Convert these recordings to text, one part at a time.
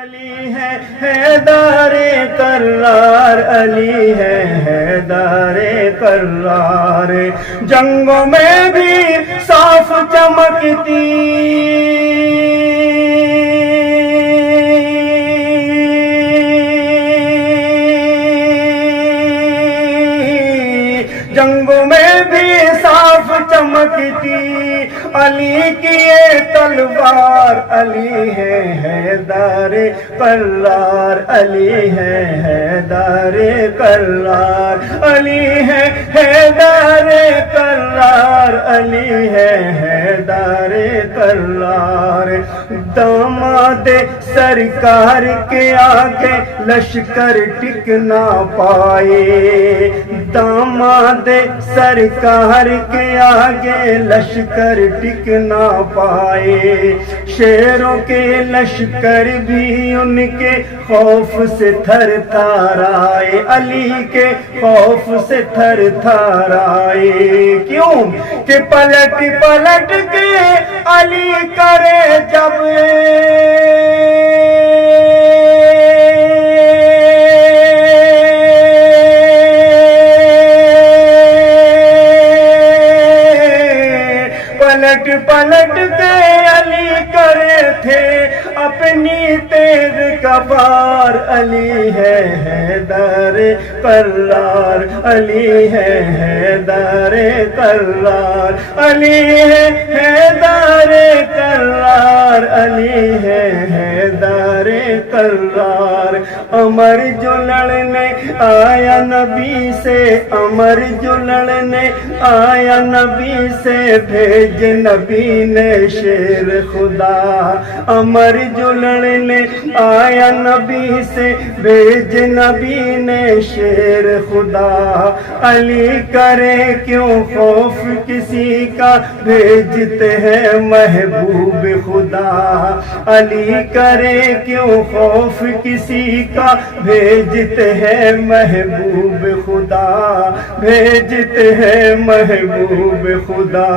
علی ہے حیدر کرار، علی ہے حیدر کرار، جنگوں میں بھی صاف چمکتی جنگوں میں بھی صاف چمکتی علی کی یہ تلوار، علی ہے حیدر کرار، علی ہے حیدر کرار، علی ہے حیدر کرار، علی ہے حیدر کرار، داماد سرکار کے آگے لشکر ٹک نہ پائے، داماد سرکار کے آگے لشکر ٹک نہ پائے، شیروں کے لشکر بھی ان کے خوف سے تھر تھر آئے، علی کے خوف سے تھر تھر آئے، کیوں کہ پلٹ پلٹ کے علی کرے جب پلٹ پلٹ کے علی کرے تھے اپنی تیز کبار، علی ہے حیدر کرار، علی ہے حیدر کرار، علی ہے حیدر کرار، علی ہے حیدر کرار، امر جو لڑنے آیا نبی سے، امر جو لڑنے آیا نبی سے، بھیج نبی نے شیر خدا، امر جو لڑنے آیا نبی سے، بھیج نبی نے شیر خدا، علی کرے کیوں خوف کسی کا، بھیجتے ہیں محبوب خدا، علی کرے کیوں خوف کسی کا، بھیجتے ہیں محبوب خدا، بھیجتے ہیں محبوب خدا،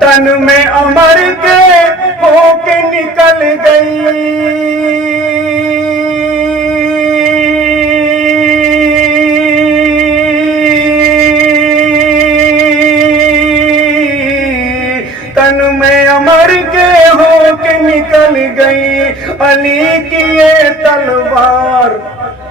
تن میں عمر کے ہو کے نکل گئی، تن میں عمر کے ہو کے نکل گئی علی کی یہ تلوار،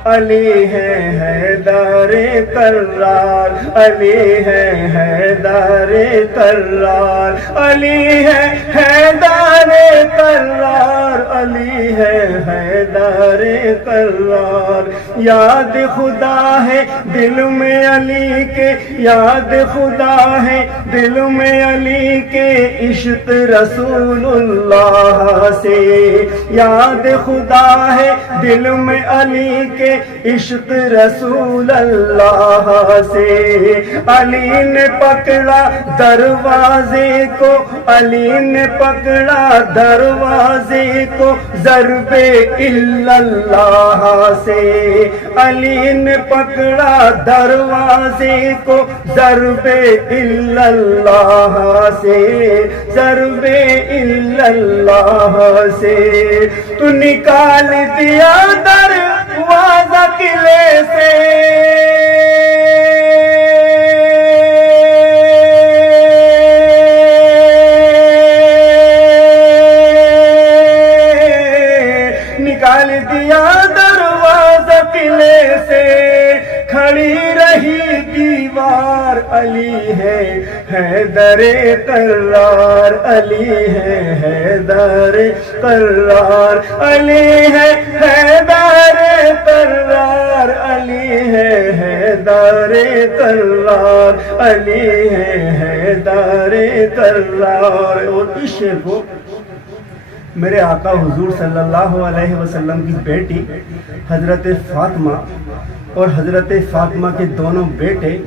علی ہے حیدر کرار، علی ہے حیدر کرار، علی ہے حیدر کرار، علی ہے حیدر کرار، یاد خدا ہے دل میں علی کے، یاد خدا ہے دل میں علی کے، عشق رسول اللہ سے، یاد خدا ہے دل میں علی کے، عشق رسول اللہ سے، علی نے پکڑا دروازے کو، علی نے پکڑا دروازے کو، ضرب الا اللہ سے، علی نے پکڑا دروازے کو، ضرب الا اللہ سے، ضرب الا اللہ سے، تو نکال دیا دروازہ قلعے سے، نکال دیا دروازہ قلعے سے، کھڑی رہی دیوار، علی ہے حیدر کرار، علی ہے حیدر کرار، علی ہے حیدر کرار، علی ہے حیدر کرار، علی ہے حیدر کرار۔ اور اس شعر کو میرے آقا حضور صلی اللہ علیہ وسلم کی بیٹی حضرت فاطمہ اور حضرت فاطمہ کے دونوں بیٹے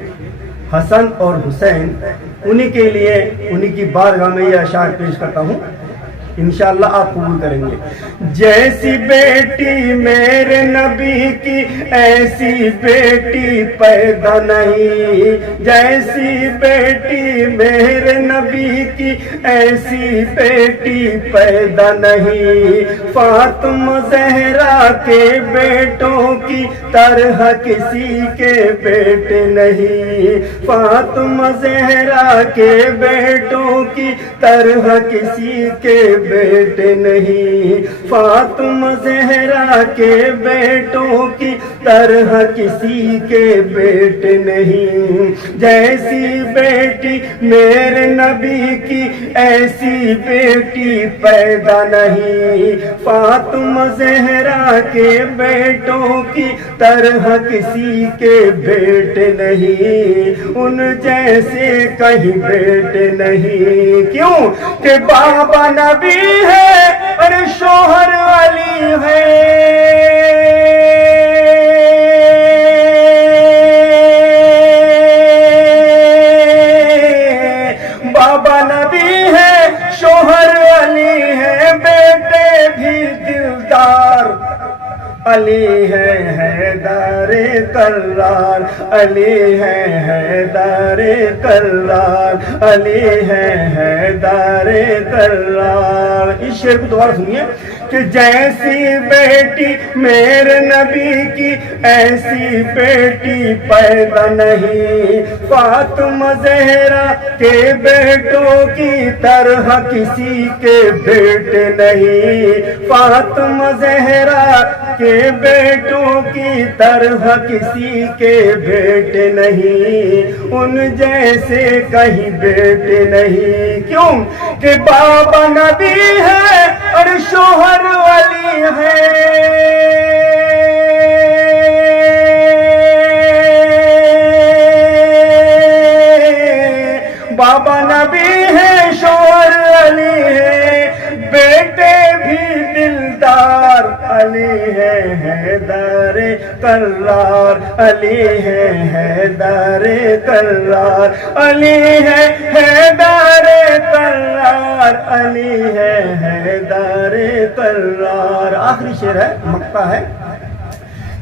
حسن اور حسین، انہی کے لیے انہی کی بارگاہ میں یہ اشعار پیش کرتا ہوں انشاءاللہ آپ قبول کریں گے. جیسی بیٹی میرے نبی کی ایسی بیٹی پیدا نہیں، جیسی بیٹی میرے نبی کی ایسی بیٹی پیدا نہیں. فاطمہ زہرا کے بیٹوں کی طرح کسی کے بیٹے نہیں، فاطمہ زہرا کے بیٹوں کی طرح کسی کے بیٹے نہیں، فاطمہ زہرا کے بیٹوں کی طرح کسی کے بیٹے نہیں. جیسی بیٹی میرے نبی کی ایسی بیٹی پیدا نہیں، فاطمہ زہرا کے بیٹوں کی طرح کسی کے بیٹے نہیں، ان جیسے کہیں بیٹے نہیں. کیوں کہ بابا نبی ہے اور شوہر علی ہے. بابا نبی ہے، شوہر علی ہے، بیٹے بھی دلدار علی ہے حیدر کرار، علی ہے حیدر کرار، علی ہے حیدر کرار. اس شعر کو دوبارہ سنیے کہ جیسی بیٹی میرے نبی کی ایسی بیٹی پیدا نہیں، فاطمہ زہرا کے بیٹوں کی طرح کسی کے بیٹے نہیں، فاطمہ زہرا کے بیٹوں کی طرح کسی کے بیٹے نہیں، ان جیسے کہیں بیٹے نہیں. کیوں کہ بابا نبی ہے اور شوہر علی ہے. بابا نبی ہے، شوہر علی ہے، بیٹے بھی دلدار علی ہے حیدر کرار، علی ہے حیدر کرار، علی ہے حیدر کرار، علی ہے حیدر کرار. آخری شعر ہے، مقطع ہے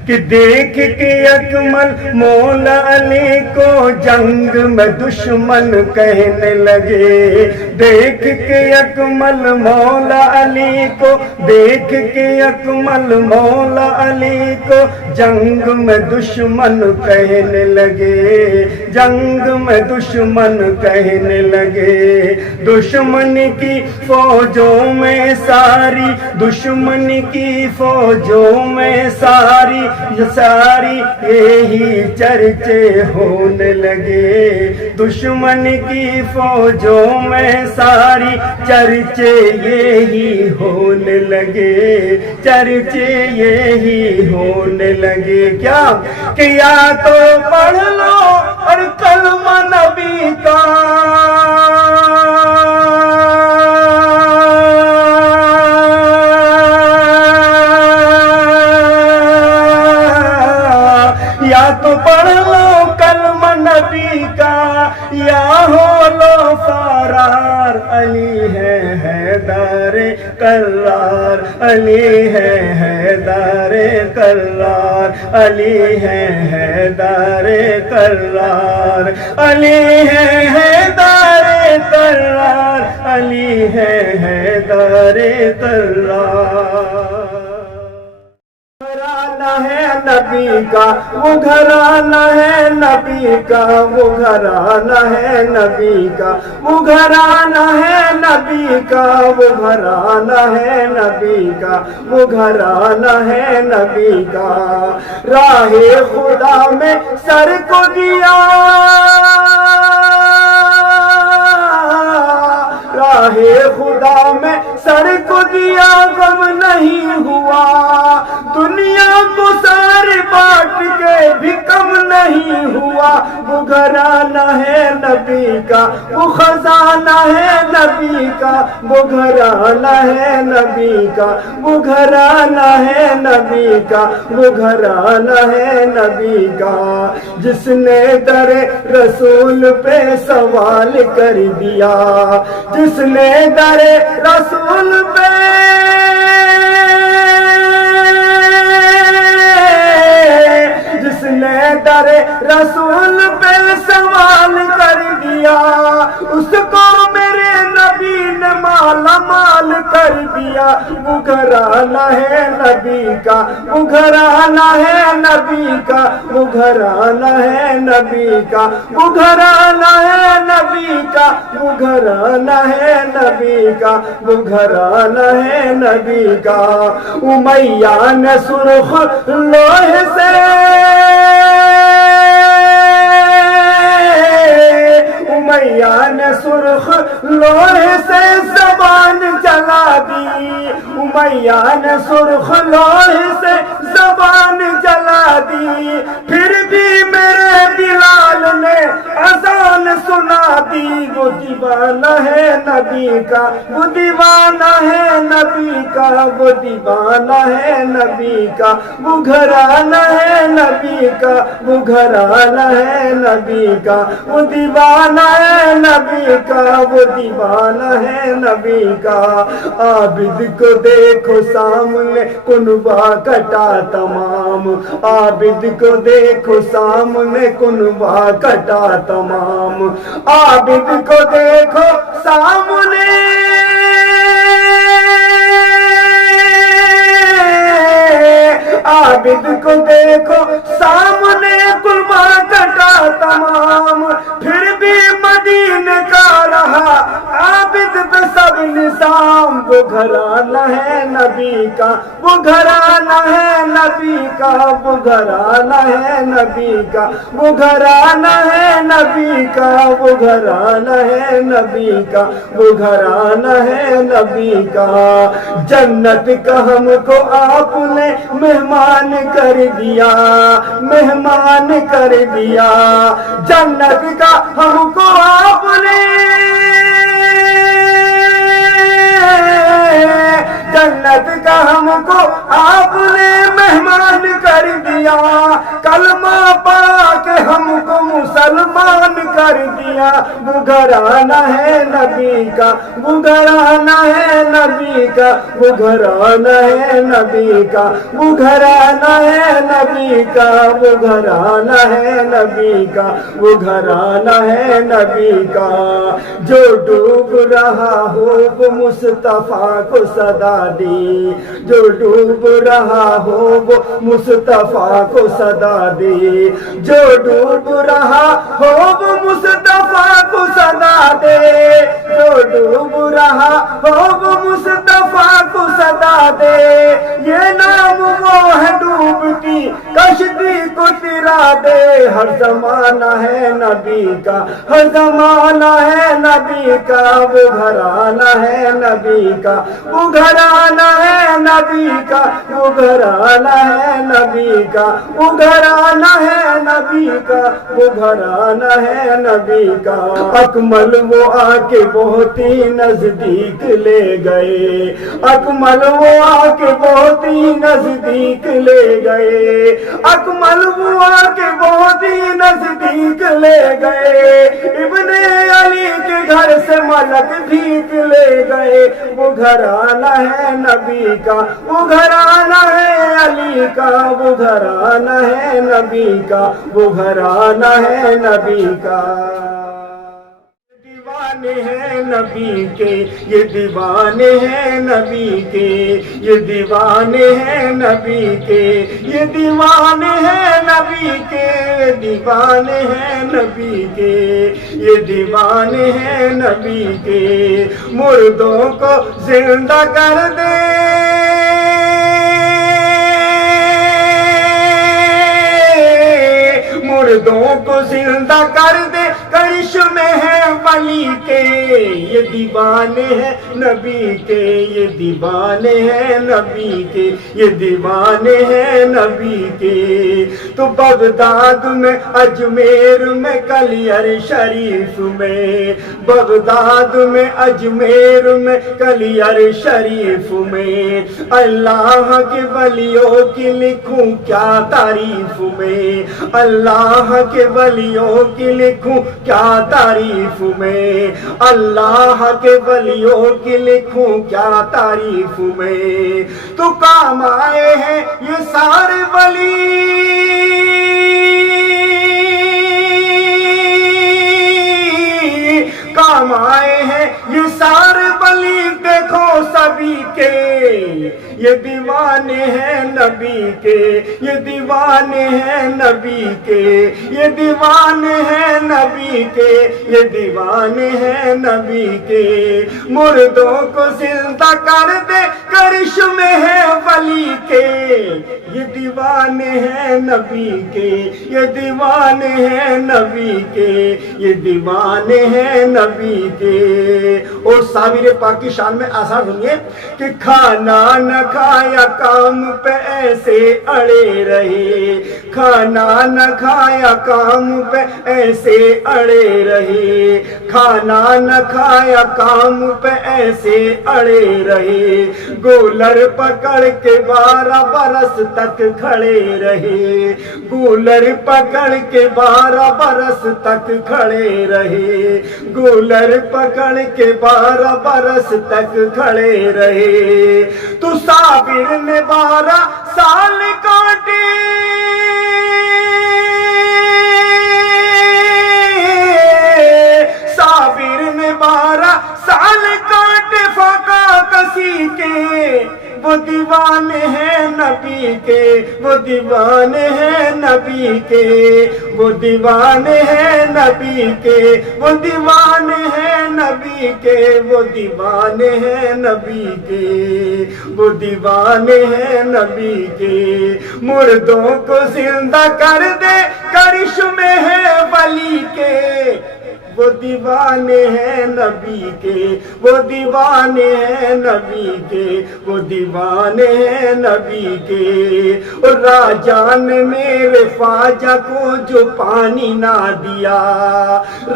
کہ دیکھ کے اکمل مولا علی کو جنگ میں دشمن کہنے لگے، دیکھ کے اکمل مولا علی کو، دیکھ کے اکمل مولا علی کو جنگ میں دشمن کہنے لگے، جنگ میں دشمن کہنے لگے. دشمن کی فوجوں میں ساری، دشمن کی فوجوں میں ساری ساری یہی چرچے ہونے لگے، دشمن کی فوجوں میں ساری چرچے یہی ہونے لگے، چرچے یہی ہونے لگے. کیا کہ یا تو پڑھ لو اور کلمہ نبی کا، یا تو پڑھ لو کلمہ نبی کا، یا ہو لو فرار. علی ہے حیدر کرار، علی ہے حیدر کرار، علی ہے حیدر کرار، علی ہے حیدر کرار، علی ہے حیدر کرار. گھرانہ ہے نبی کا وہ گھرانہ ہے نبی کا، وہ گھرانہ ہے نبی کا، وہ گھرانہ ہے نبی کا، وہ گھرانہ ہے نبی کا، وہ گھرانہ ہے نبی کا. راہ خدا میں سر کو دیا، راہ خدا میں سر کو دیا، غم نہیں ہوا، دنیا کو سارے بانٹ کے بھی کم نہیں ہوا، وہ گھرانہ ہے نبی کا، وہ خزانہ ہے نبی کا، وہ گھرانہ ہے نبی کا، وہ گھرانہ ہے نبی کا، وہ گھرانہ ہے نبی کا، جس نے در رسول پہ سوال کر دیا، جس نے در رسول پہ در رسول پہ سوال کر دیا، اس کو میرے نبی نے مالا مال کر دیا، وہ گھرانہ ہے نبی کا، وہ گھرانہ ہے نبی کا، وہ گھرانہ ہے نبی کا، وہ گھرانہ ہے نبی کا، وہ گھرانہ ہے نبی کا، وہ گھرانہ ہے نبی کا، امیہ نے سرخ لوح سے امیہ نے سرخ لوح سے زبان جلا دی، امیہ نے سرخ لوح سے زبان جلا دی، پھر بھی میرے بلال نے اذان سنا دی، وہ دیوانہ ہے نبی کا، وہ دیوانہ ہے نبی کا، وہ دیوانہ ہے نبی کا، وہ گھرانہ ہے نبی کا، وہ گھرانہ ہے نبی کا، وہ دیوانہ ہے نبی کا، وہ دیوانہ ہے نبی کا، عابد کو دیکھو سامنے کنبہ کٹا تمام، عابد کو دیکھو سامنے کنبہ کٹا تمام، عابد کو دیکھو سامنے عابد کو دیکھو سامنے کنبہ کٹا تمام، پھر بھی مدینے کا رہا عابد پہ سب نظام، وہ گھرانہ ہے نبی کا، وہ گھرانہ ہے نبی کا، وہ گھرانہ ہے نبی کا، وہ گھرانہ ہے نبی کا، وہ گھرانہ ہے نبی کا، وہ گھرانہ ہے نبی کا، جنت کا ہم کو آپ نے مہمان کر دیا، مہمان کر دیا، جنت کا ہم کو آپ نے جنت کا ہم کو آپ نے مہمان کر دیا، کلمہ پا کے ہم کو مسلمان کر دیا، وہ گھرانہ ہے نبی کا، وہ گھرانہ ہے نبی کا، وہ گھرانہ ہے نبی کا، وہ گھرانہ ہے نبی کا، وہ گھرانہ ہے نبی کا، وہ گھرانہ ہے نبی کا، جو ڈوب رہا ہو وہ مصطفیٰ کو صدا دی، جو ڈوب رہا ہو وہ مصطفیٰ کو صدا دی، جو ڈوب رہا ہو وہ مصطفیٰ کو صدا دے، جو ڈوب رہا ہو وہ مصطفیٰ کو صدا دے، یہ نام وہ ہے ڈوبتی کشتی کو تیرا دے، ہر زمانہ ہے نبی کا، ہر زمانہ ہے نبی کا، وہ گھرانہ ہے نبی کا، وہ گھرانہ ہے نبی کا، وہ گھرانہ ہے نبی کا، وہ گھرانہ ہے نبی کا، وہ گھرانہ ہے نبی کا، اکمل وہ آ کے بہت ہی نزدیک لے گئے، اکمل وہ آ کے بہت ہی نزدیک لے گئے، اکمل وہ آ کے بہت ہی نزدیک لے گئے، ابن علی کے گھر سے ملک بھیک لے گئے، وہ گھرانہ ہے نبی کا، وہ گھرانہ ہے علی کا، وہ گھرانہ ہے نبی کا، وہ گھرانہ ہے نبی کا، دیوانے ہیں نبی کے، یہ دیوانے ہیں نبی کے، یہ دیوانے ہیں نبی کے، یہ دیوانے ہیں نبی کے، یہ دیوانے ہیں نبی کے، یہ دیوانے ہیں نبی کے، مردوں کو زندہ کر دے، مردوں کو زندہ کر دے، کرشمے ہیں ولی کے، یہ دیوانے ہیں نبی کے، یہ دیوانے ہیں نبی کے، یہ دیوانے ہیں نبی کے۔ تو بغداد میں، اجمیر میں، کلیئر شریف میں، بغداد میں، اجمیر میں، کلیئر شریف میں، اللہ کے ولیوں کی لکھوں کیا تعریف میں، اللہ کے ولیوں کی لکھوں کیا تعریف میں، اللہ کے ولیوں کی لکھوں کیا تعریف میں۔ تو کام آئے ہیں یہ سارے ولی، کام آئے ہیں یہ سارے ولی، دیکھو سبھی کے یہ دیوانے ہیں نبی کے، یہ دیوانے ہیں نبی کے، یہ دیوانے ہیں نبی کے، یہ دیوانے ہیں نبی کے۔ مردوں کو زندہ کر دے کرشمے ہیں ولی کے، یہ دیوانے ہیں نبی کے، یہ دیوانے ہیں نبی کے، یہ دیوانے ہیں نبی کے۔ اور صابر پاک کی شان میں آثار سنیے کہ کھانا نہ کھایا کام پہ ایسے اڑے رہے، کھانا نہ کھایا کام پہ ایسے اڑے رہے، کھانا نہ کھایا کام پہ ایسے اڑے رہے، گولر پکڑ کے 12 برس تک کھڑے رہے، گولر پکڑ کے 12 برس تک کھڑے رہے، گولر پکڑ کے 12 برس تک کھڑے رہے۔ تو صابر نے 12 سال کاٹے، صابر نے 12 سال کاٹے فقا کسی کے، وہ دیوانے ہیں نبی کے، وہ دیوانے ہیں نبی کے، وہ دیوانے ہیں نبی کے، وہ دیوانے ہیں نبی کے، وہ دیوانے ہیں نبی کے، وہ دیوانے ہیں نبی کے۔ مردوں کو زندہ کر دے کرشمے ہیں ولی کے، وہ دیوانے ہیں نبی کے، وہ دیوانے ہیں نبی کے، وہ دیوانے ہیں نبی کے۔ اور راجا نے میرے خواجہ کو جو پانی نہ دیا،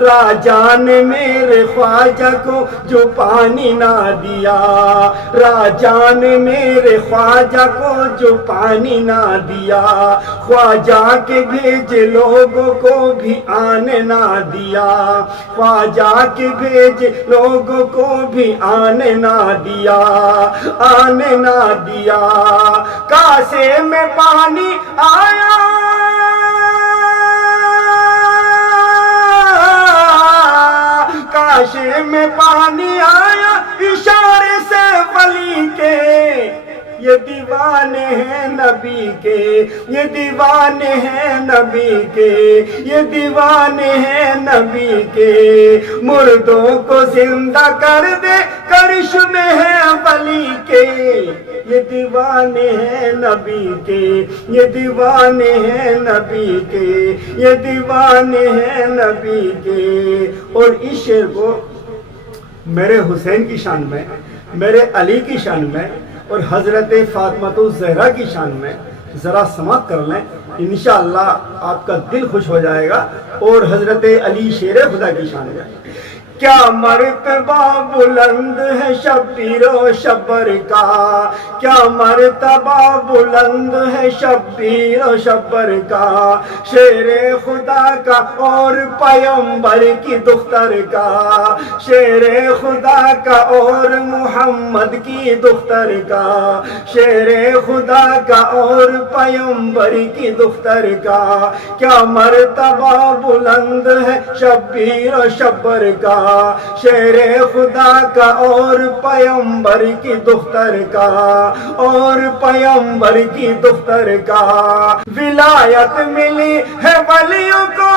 راجا نے میرے خواجہ کو جو پانی نہ دیا، راجا نے میرے خواجہ کو جو پانی نہ دیا، خواجہ کے بھیجے لوگوں کو بھی آنے نہ دیا، خواجہ کے بھیجے لوگوں کو بھی آنے نہ دیا، آنے نہ دیا۔ کاسے میں پانی آیا، کاشے میں پانی آیا اشارے سے ولی کے، یہ دیوانے ہیں نبی کے، یہ دیوانے ہیں نبی کے، یہ دیوانے ہیں نبی کے۔ مردوں کو زندہ کر دے کرشمے ہیں ولی کے، یہ دیوانے ہیں نبی کے، یہ دیوانے ہیں نبی کے، یہ دیوانے ہیں نبی کے۔ اور اس شعر کو میرے حسین کی شان میں، میرے علی کی شان میں اور حضرت فاطمہ الزہرا کی شان میں ذرا سماعت کر لیں، انشاءاللہ آپ کا دل خوش ہو جائے گا۔ اور حضرت علی شیر خدا کی شان میں کیا مرتبہ بلند ہے شبیر و شبر کا، کیا مرتبہ بلند ہے شبیر و شبر کا، شیر خدا کا اور پیغمبر کی دختر کا، شیر خدا کا اور محمد کی دختر کا، شیر خدا کا اور پیغمبر کی دختر کا، کیا مرتبہ بلند ہے شبیر و شبر کا، شیر خدا کا اور پیغمبر کی دختر کا، اور پیغمبر کی دختر کا۔ ولایت ملی ہے ولیوں کو،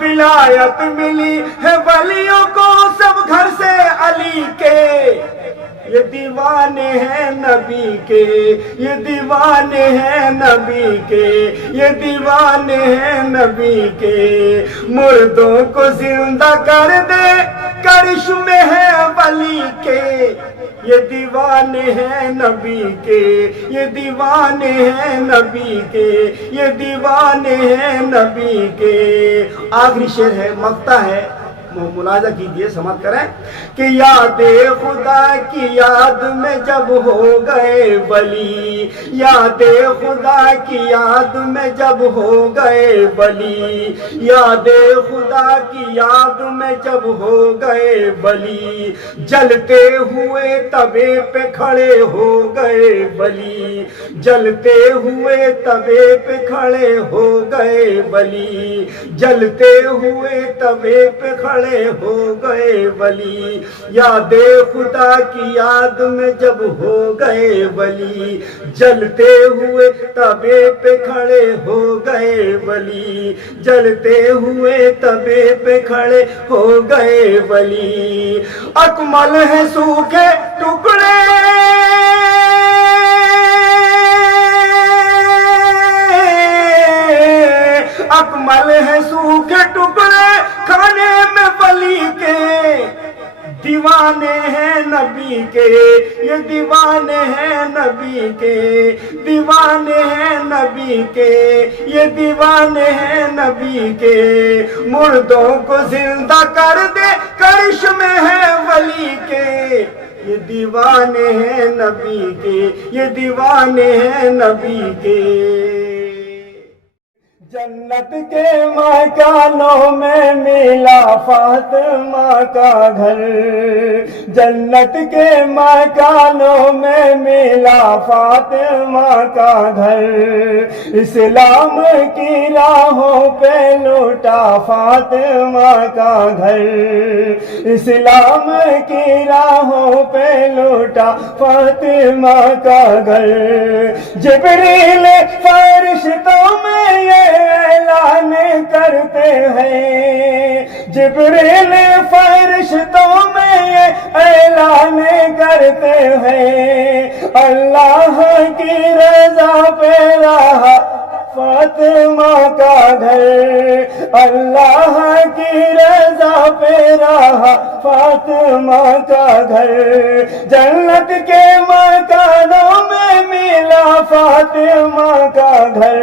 ولایت ملی ہے ولیوں کو سب گھر سے علی کے، یہ دیوانے ہیں نبی کے، یہ دیوانے ہیں نبی کے، یہ دیوانے ہیں نبی کے، مردوں کو زندہ کر دے کرشم ہے ولی کے، یہ دیوانے ہیں نبی کے، یہ دیوانے ہیں نبی کے، یہ دیوانے ہیں نبی کے۔ آخری شعر ہے، مقطع ہے، ملاحظہ کیجئے، سماعت کریں کہ یاد خدا کی یاد میں جب ہو گئے ولی، یاد خدا کی یاد میں جب ہو گئے ولی، یاد خدا کی یاد میں جب ہو گئے ولی، جلتے ہوئے تبے پہ کھڑے ہو گئے ولی، جلتے ہوئے تبے پہ کھڑے ہو گئے ولی، جلتے ہوئے تبے پہ کھڑے ہو گئے ولی، یاد خدا کی یاد میں جب ہو گئے ولی، جلتے ہوئے تبے پہ کھڑے ہو گئے ولی، جلتے ہوئے تبے پہ کھڑے ہو گئے ولی، اکمل ہے سوکھے ٹکڑے اکمل ہے سوکھے ٹکڑے کھانے میں ولی کے، دیوانے ہیں نبی کے، یہ دیوانے ہیں نبی کے، دیوانے ہیں نبی کے، یہ دیوانے ہیں نبی کے، مردوں کو زندہ کر دے کرشم ہے ولی کے، یہ دیوانے ہیں نبی کے، یہ دیوانے ہیں نبی کے۔ جنت کے مکانوں میں ملا فاطمہ کا گھر، جنت کے مکانوں میں ملا فاطمہ کا گھر، اسلام کی راہوں پہ لوٹا فاطمہ کا گھر، اسلام کی راہوں پہ لوٹا فاطمہ کا گھر، جبریل فرشتوں میں یہ اعلان کرتے ہیں، جبریل فرشتوں میں یہ اعلان کرتے ہیں، اللہ کی رضا پہ رہا فاطمہ کا گھر، اللہ کی رضا پہ رہا فاطمہ کا گھر، جنت کے مکانوں میں ملا فاطمہ کا گھر،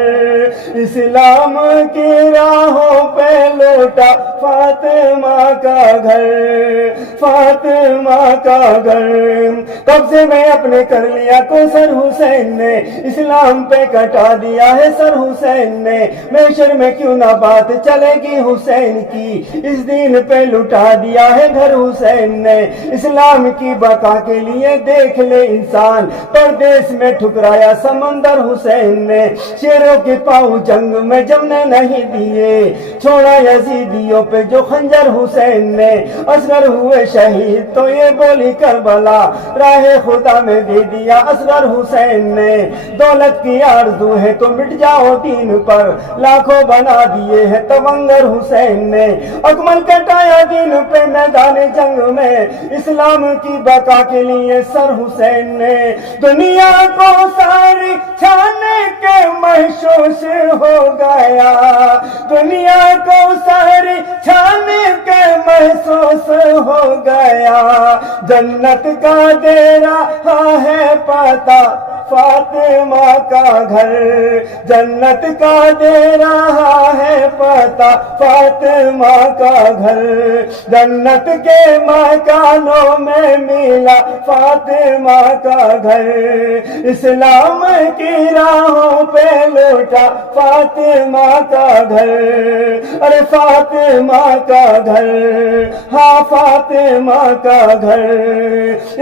اسلام کی راہوں پہ لوٹا فاطمہ کا گھر، فاطمہ کا گھر، قبضے میں اپنے کر لیا کوثر حسین نے، اسلام پہ کٹا دیا ہے سر حسین نے، محشر میں کیوں نہ بات چلے گی حسین کی، اس دین پہ لٹا دیا ہے گھر حسین نے، اسلام کی بقا کے لیے دیکھ لے انسان، پردیس میں ٹھکرایا سمندر حسین نے، شیروں کے پاؤں جنگ میں جمنے نہیں دیے، چھوڑا یزیدیوں پہ جو خنجر حسین نے، اصغر ہوئے شہید تو یہ بولی کربلا، راہ خدا میں دے دیا اصغر حسین نے، دولت کی آرزو ہے تو مٹ جاؤ دین پر، لاکھوں بنا دیے ہیں تونگر حسین نے، اکمل کٹایا دین پہ میدان جنگ میں، اسلام کی بقا کے لیے سر حسین نے، دنیا کو ساری چھانے کے محسوس ہو گیا، دنیا کو ساری چھانے کے محسوس ہو گیا، جنت کا دے رہا ہے پتہ فاطمہ کا گھر، جنت کا دے رہا ہے پتہ فاطمہ کا گھر، جنت کے مکانوں میں ملا فاطمہ کا گھر، اسلام کی راہوں پہ لوٹا فاطمہ کا گھر، ارے فاطمہ کا گھر، ہاں فاطمہ کا گھر،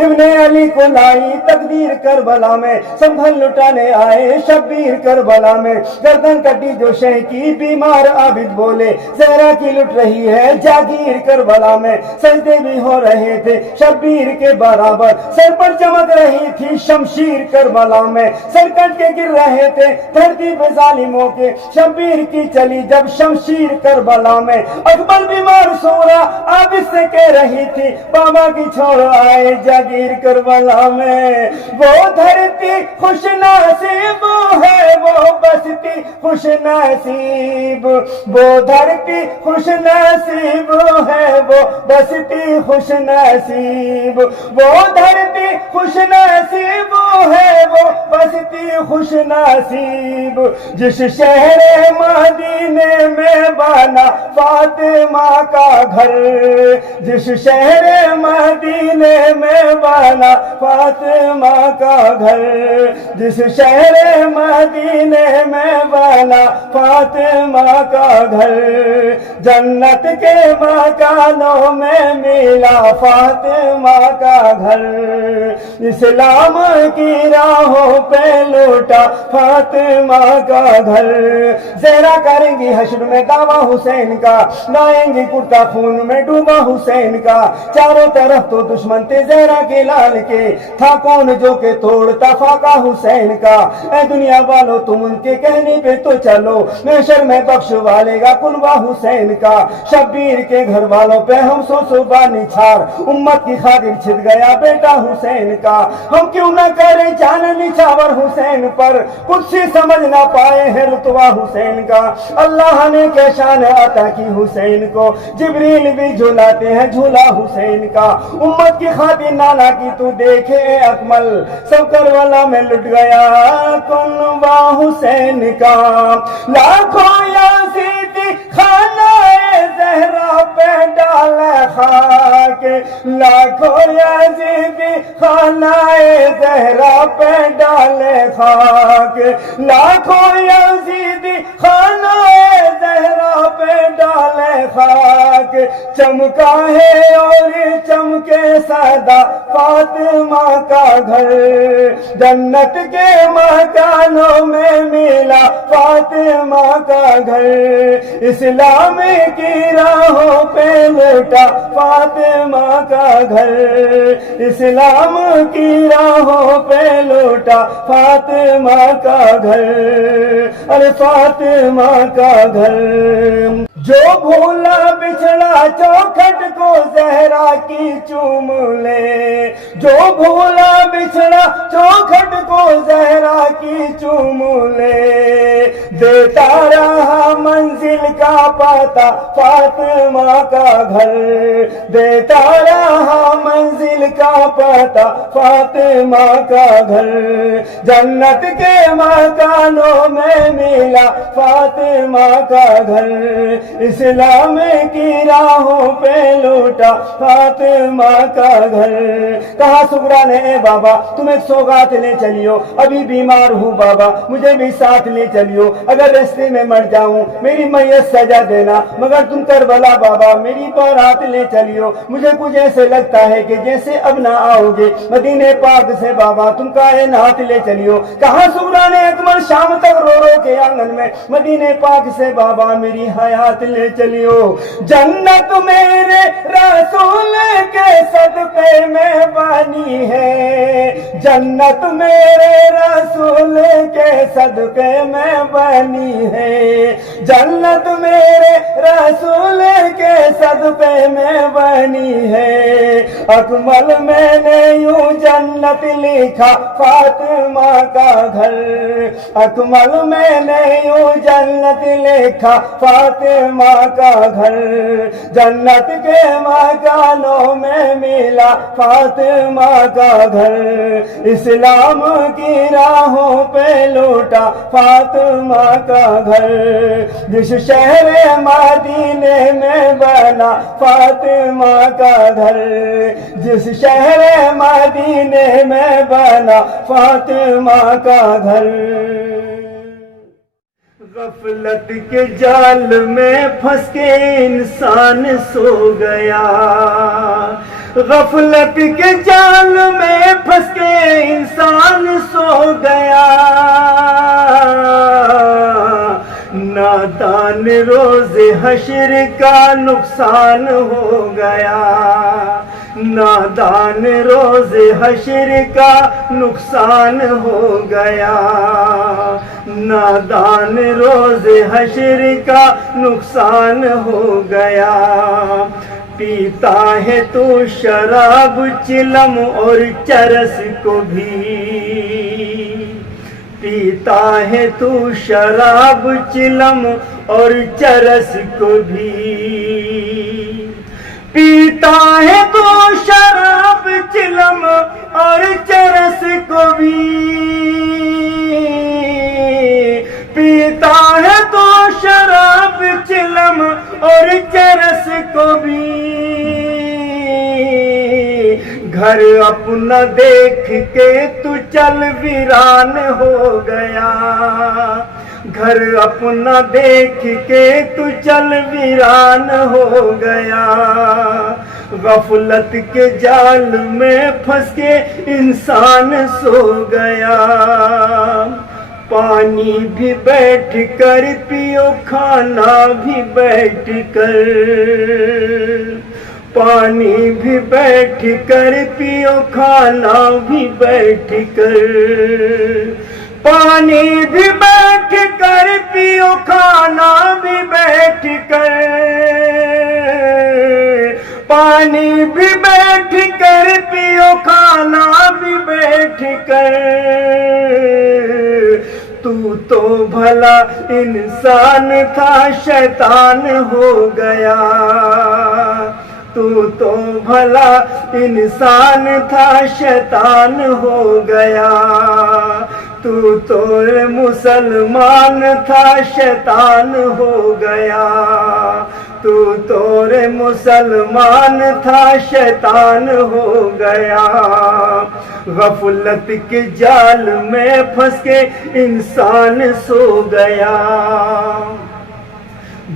ابن علی کو لائی تقدیر کربلا میں، سنبھل لٹانے آئے شبیر کربلا میں، گردن کٹی جو شہ کی بیمار عابد بولے، زہرا کی لٹ رہی ہے جاگیر کربلا میں، سجدے بھی ہو رہے تھے شبیر کے کے برابر سر پر چمک رہی تھی شمشیر کربلا میں، سر کٹ کے گر رہے تھے دھرتی پہ ظالموں کے، شبیر کی چلی جب شمشیر کربلا میں، اکبر بیمار سو رہا اب اس سے کہہ رہی تھی بابا کی چھوڑ آئے جاگیر کربلا میں، وہ دھرتی خوش نصیب ہے وہ بستی خوش نصیب، وہ دھرتی خوش نصیب ہے وہ بستی خوش نصیب، وہ دھرتی خوش نصیب ہے وہ بستی خوش نصیب، جس شہر مدینے میں بنا فاطمہ کا گھر، جس شہر مدینے میں بنا فاطمہ کا گھر، جس شہر مدینے میں بنا فاطمہ کا گھر، جنت کے مکانوں میں ملا فاطمہ کا گھر، اسلام کی راہوں پہ لوٹا فاطمہ کا گھر، زہرا کریں گی حشر میں دعویٰ حسین کا، لائیں گی کرتا خون میں ڈوبا حسین کا، چاروں طرف تو دشمن تھے زہرا کے لال کے، تھا کون جو کہ توڑتا فاقہ حسین کا، اے دنیا والو تم ان کے کہنے پہ تو چلو، محشر میں بخش والے گا کنوا حسین کا، شبیر کے گھر والوں پہ ہم سو صبح نچھار، امت کی خاطر چھت گیا بیٹا حسین کا، ہم کیوں نہ کریں جان نچھاور حسین پر، کچھ ہی سمجھ نہ پائے ہیں رتبہ حسین کا، اللہ نے کیا شان عطا کی حسین کو، جبریل بھی جھلاتے ہیں جھولا حسین کا، امت کی خاطر نانا کی تو دیکھے اے اکمل، سب کربلا میں لٹ گیا کنوا حسین کا، لاکھوں یزیدی خانہ زہرا پہ ڈالے خاک، لاکھوں یزیدی خانہ زہرا پہ ڈالے خاک، لاکھوں یزیدی خانہ زہرا پہ ڈالے خاک، چمکا ہے اور چمکے سدا فاطمہ کا گھر، جنت کے مکانوں میں ملا فاطمہ کا گھر، اسلام کی راہوں پہ لوٹا فاطمہ کا گھر، اسلام کی راہوں پہ لوٹا فاطمہ کا گھر، ارے فاطمہ کا گھر، جو بھولا بچھڑا چوکھٹ کو زہرا کی چوم لے، جو بھولا بچھڑا چوکھٹ کو زہرا کی چوم لے، دیتا رہا منزل کا پتہ فاطمہ کا گھر، دیتا رہا منزل کا پتہ فاطمہ کا گھر، جنت کے مکانوں میں ملا فاطمہ کا گھر، اسلام کی راہوں پہ لوٹا فاطمہ کا گھر، کہا سغرا نے اے بابا تمہیں سوگات لے چلیو، ابھی بیمار ہوں بابا مجھے بھی ساتھ لے چلیو، اگر راستے میں مر جاؤں میری میت سجا دینا، مگر تم کربلا بابا میری بارات لے چلیو، مجھے کچھ ایسے لگتا ہے کہ جیسے اب نہ آؤ گے، مدینے پاک سے بابا تم کائنات لے چلیو، کہا سغرا نے اکمل شام تک رو رو کے آنگن میں مدینے پاک سے بابا میری حیات لے چلیو، جنت میرے رسول کے صدقے میں بنی ہے، جنت میرے رسول کے صدقے میں بنی ہے، جنت میرے رسول کے صدقے میں بنی ہے، اکمل میں نے یوں جنت لکھا فاطمہ کا گھر، اکمل میں نے یوں جنت لکھا فاطمہ کا گھر، جنت کے مکانوں میں ملا فاطمہ کا گھر، اسلام کی راہوں پہ لوٹا فاطمہ کا گھر، جس شہر مدینے میں بنا فاطمہ کا گھر، جس شہر مدینے میں بنا فاطمہ کا گھر، غفلت کے جال میں پھنس کے انسان سو گیا، غفلت کے جال میں پھنس کے انسان سو گیا، نادان روز حشر کا نقصان ہو گیا، نادان روز حشر کا نقصان ہو گیا، نادان روز حشر کا نقصان ہو گیا۔ پیتا ہے تو شراب چلم اور چرس کو بھی، پیتا ہے تو شراب چلم اور چرس کو بھی، پیتا ہے تو شراب چلم اور چرس کو بھی، پیتا ہے تو شراب چلم اور چرس کو بھی۔ گھر اپنا دیکھ کے تو چل ویران ہو گیا، گھر اپنا دیکھ کے تو چل ویران ہو گیا۔ غفلت کے جال میں پھنس کے انسان سو گیا، پانی بھی بیٹھ کر پیو کھانا بھی بیٹھ کر، پانی بھی بیٹھ کر پیو کھانا بھی بیٹھ کر، پانی بھی بیٹھ کر پیو کھانا بھی بیٹھ کر، پانی بھی بیٹھ کر پیو کھانا بھی بیٹھ کر۔ تو بھلا انسان تھا شیطان ہو گیا، تو بھلا انسان تھا شیطان ہو گیا، تو مسلمان تھا شیطان ہو گیا، تو مسلمان تھا شیطان ہو گیا۔ غفلت کے جال میں پھنس کے انسان سو گیا،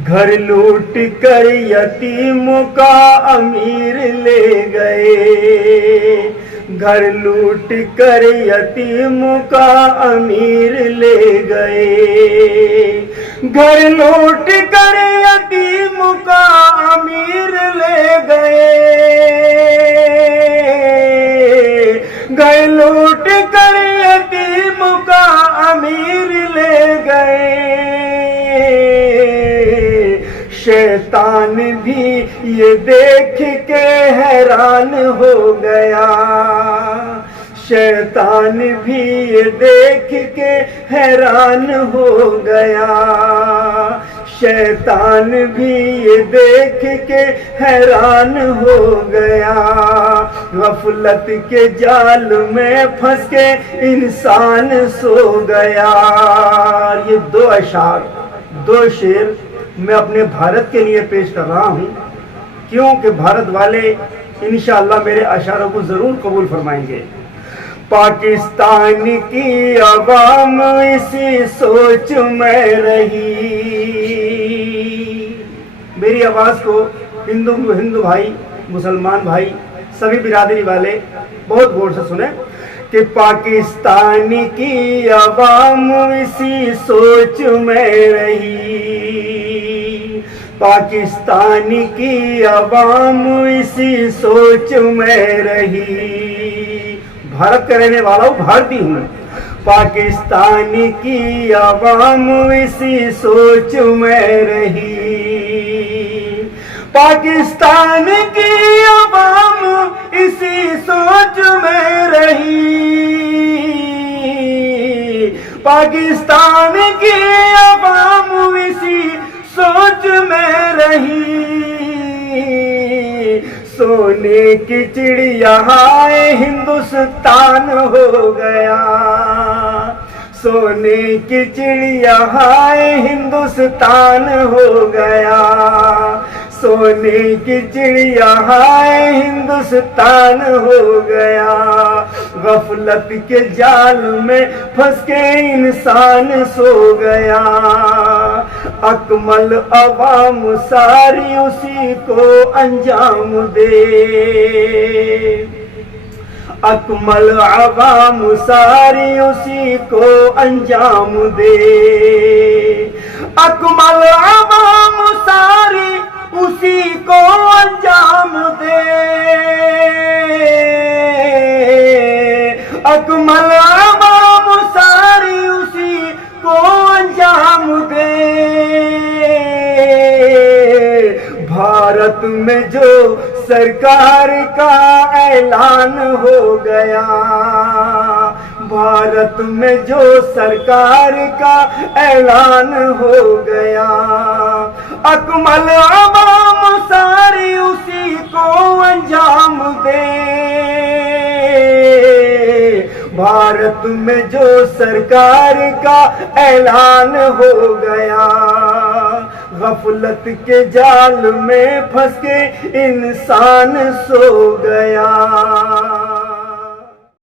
گھر لوٹ کر یتیموں کا امیر لے گئے، گھر لوٹ کر یتیموں کا امیر لے گئے، گھر لوٹ کر یتیموں کا امیر لے گئے، گھر لوٹ کر یتیموں کا امیر لے گئے۔ شیطان بھی یہ دیکھ کے حیران ہو گیا، شیطان بھی یہ دیکھ کے حیران ہو گیا، شیطان بھی یہ دیکھ کے حیران ہو گیا۔ غفلت کے جال میں پھنس کے انسان سو گیا۔ یہ دو اشعار، دو شعر میں اپنے بھارت کے لیے پیش کر رہا ہوں، کیونکہ بھارت والے انشاءاللہ میرے اشعاروں کو ضرور قبول فرمائیں گے۔ پاکستان کی عوام اسی سوچ میں رہی، میری آواز کو ہندو بھائی، مسلمان بھائی، سبھی برادری والے بہت غور سے سنیں کہ پاکستان کی عوام اسی سوچ میں رہی، پاکستان کی عوام اسی سوچ میں رہی، بھارت کا رہنے والا ہوں، بھارتی ہوں۔ پاکستان کی عوام اسی سوچ میں رہی، پاکستان کی عوام اسی سوچ میں رہی، پاکستان کی عوام اسی سوچ میں رہی۔ سونے کی چڑیا ہائے ہندوستان ہو گیا، سونے کی چڑیا ہائے ہندوستان ہو گیا، سونے کی چڑیا ہائے ہندوستان ہو گیا۔ غفلت کے جال میں پھنس کے انسان سو گیا، اکمل عوام ساری اسی کو انجام دے، اکمل عوام ساری اسی کو انجام دے، اکمل عوام ساری اسی کو انجام دے، اکمل عوام ساری اسی کو انجام دے۔ بھارت میں جو سرکار کا اعلان ہو گیا، بھارت میں جو سرکار کا اعلان ہو گیا، اکمل عوام ساری اسی کو انجام دے۔ بھارت میں جو سرکار کا اعلان ہو گیا، غفلت کے جال میں پھنس کے انسان سو گیا۔